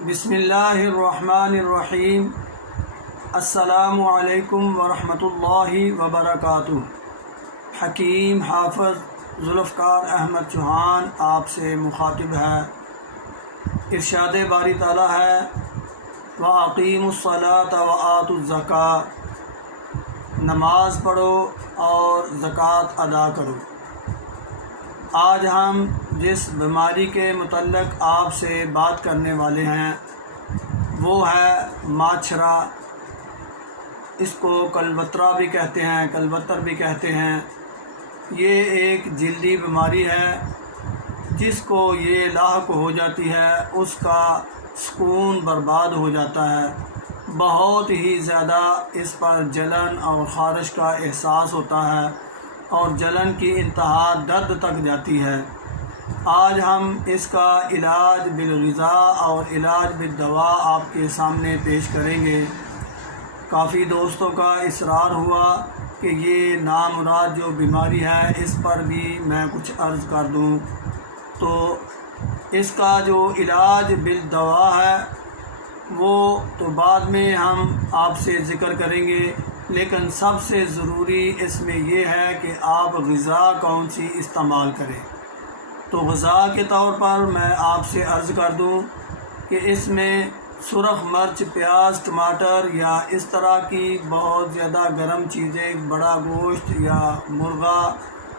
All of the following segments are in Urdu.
بسم اللہ الرحمن الرحیم۔ السلام علیکم ورحمۃ اللہ وبرکاتہ۔ حکیم حافظ ذوالفقار احمد چوہان آپ سے مخاطب ہے۔ ارشاد باری تعالیٰ ہے وَأَقِیمُوا الصَّلَاةَ وَآتُوا الزَّکَاةَ، نماز پڑھو اور زکوٰۃ ادا کرو۔ آج ہم جس بیماری کے متعلق آپ سے بات کرنے والے ہیں وہ ہے ماچھرا۔ اس کو کلبترا بھی کہتے ہیں، کلبتر بھی کہتے ہیں۔ یہ ایک جلدی بیماری ہے، جس کو یہ لاحق ہو جاتی ہے اس کا سکون برباد ہو جاتا ہے۔ بہت ہی زیادہ اس پر جلن اور خارش کا احساس ہوتا ہے اور جلن کی انتہا درد تک جاتی ہے۔ آج ہم اس کا علاج بالغذاء اور علاج بالدوا آپ کے سامنے پیش کریں گے۔ کافی دوستوں کا اصرار ہوا کہ یہ نامراد جو بیماری ہے اس پر بھی میں کچھ عرض کر دوں، تو اس کا جو علاج بالدوا ہے وہ تو بعد میں ہم آپ سے ذکر کریں گے، لیکن سب سے ضروری اس میں یہ ہے کہ آپ غذا کون سی استعمال کریں۔ تو غذا کے طور پر میں آپ سے عرض کر دوں کہ اس میں سرخ مرچ، پیاز، ٹماٹر یا اس طرح کی بہت زیادہ گرم چیزیں، بڑا گوشت یا مرغا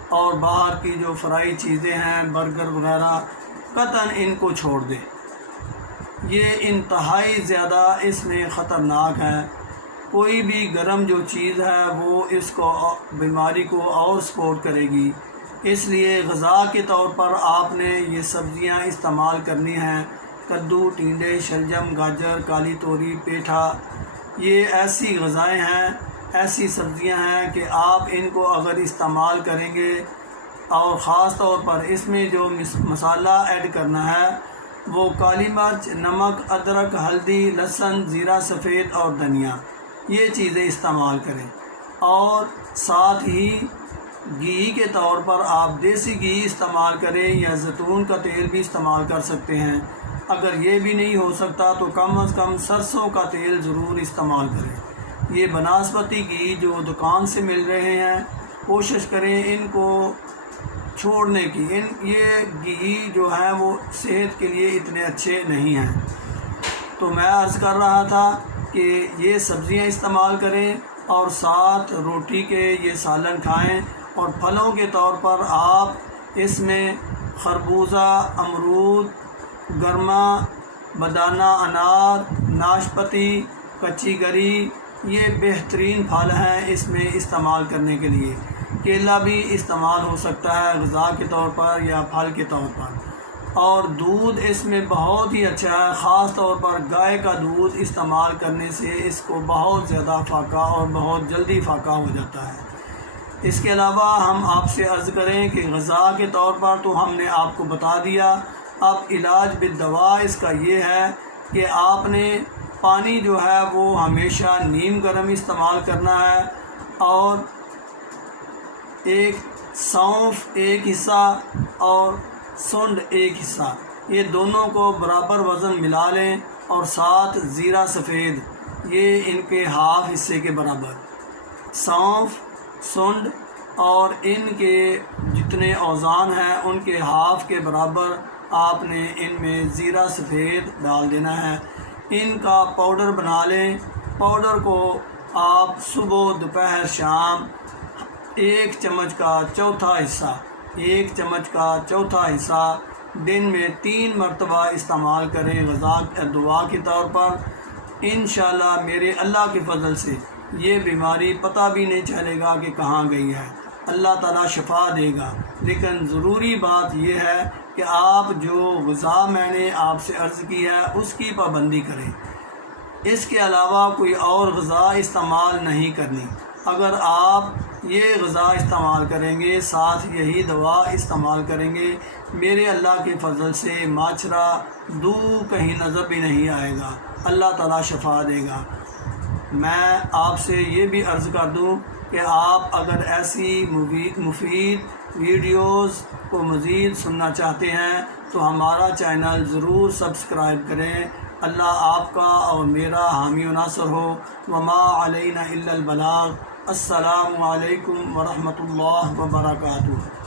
اور باہر کی جو فرائی چیزیں ہیں، برگر وغیرہ، قطعاً ان کو چھوڑ دیں۔ یہ انتہائی زیادہ اس میں خطرناک ہے۔ کوئی بھی گرم جو چیز ہے وہ اس کو بیماری کو اور سپورٹ کرے گی۔ اس لیے غذا کے طور پر آپ نے یہ سبزیاں استعمال کرنی ہیں۔ کدو، ٹینڈے، شلجم، گاجر، کالی توری، پیٹھا، یہ ایسی غذائیں ہیں، ایسی سبزیاں ہیں کہ آپ ان کو اگر استعمال کریں گے، اور خاص طور پر اس میں جو مسالہ ایڈ کرنا ہے وہ کالی مرچ، نمک، ادرک، ہلدی، لہسن، زیرہ سفید اور دھنیا، یہ چیزیں استعمال کریں۔ اور ساتھ ہی گھی کے طور پر آپ دیسی گھی استعمال کریں یا زیتون کا تیل بھی استعمال کر سکتے ہیں۔ اگر یہ بھی نہیں ہو سکتا تو کم از کم سرسوں کا تیل ضرور استعمال کریں۔ یہ بناسپتی گھی جو دکان سے مل رہے ہیں، کوشش کریں ان کو چھوڑنے کی۔ یہ گھی جو ہیں وہ صحت کے لیے اتنے اچھے نہیں ہیں۔ تو میں عرض کر رہا تھا کہ یہ سبزیاں استعمال کریں اور ساتھ روٹی کے یہ سالن کھائیں، اور پھلوں کے طور پر آپ اس میں خربوزہ، امرود، گرما، بدانہ، انار، ناشپاتی، کچی گری، یہ بہترین پھل ہیں اس میں استعمال کرنے کے لیے۔ کیلا بھی استعمال ہو سکتا ہے غذا کے طور پر یا پھل کے طور پر۔ اور دودھ اس میں بہت ہی اچھا ہے، خاص طور پر گائے کا دودھ استعمال کرنے سے اس کو بہت زیادہ فاقہ اور بہت جلدی فاقہ ہو جاتا ہے۔ اس کے علاوہ ہم آپ سے عرض کریں کہ غذا کے طور پر تو ہم نے آپ کو بتا دیا۔ اب علاج بالدوا اس کا یہ ہے کہ آپ نے پانی جو ہے وہ ہمیشہ نیم گرم استعمال کرنا ہے، اور ایک سونف ایک حصہ اور سونڈ ایک حصہ، یہ دونوں کو برابر وزن ملا لیں، اور ساتھ زیرہ سفید، یہ ان کے ہاف حصے کے برابر۔ سونف، سونڈ اور ان کے جتنے اوزان ہیں ان کے ہاف کے برابر آپ نے ان میں زیرہ سفید ڈال دینا ہے۔ ان کا پاؤڈر بنا لیں۔ پاؤڈر کو آپ صبح، دوپہر، شام ایک چمچ کا چوتھا حصہ دن میں 3 مرتبہ استعمال کریں غذا دوا کے طور پر۔ انشاءاللہ میرے اللہ کے فضل سے یہ بیماری پتہ بھی نہیں چلے گا کہ کہاں گئی ہے۔ اللہ تعالیٰ شفا دے گا، لیکن ضروری بات یہ ہے کہ آپ جو غذا میں نے آپ سے عرض کی ہے اس کی پابندی کریں۔ اس کے علاوہ کوئی اور غذا استعمال نہیں کرنی۔ اگر آپ یہ غذا استعمال کریں گے، ساتھ یہی دوا استعمال کریں گے، میرے اللہ کے فضل سے ماچھرا دور کہیں نظر بھی نہیں آئے گا۔ اللہ تعالیٰ شفا دے گا۔ میں آپ سے یہ بھی عرض کر دوں کہ آپ اگر ایسی مفید ویڈیوز کو مزید سننا چاہتے ہیں تو ہمارا چینل ضرور سبسکرائب کریں، اللہ آپ کا اور میرا حامی و ناصر ہو۔ وما علینا الا البلاغ۔ السلام علیکم ورحمۃ اللہ وبرکاتہ۔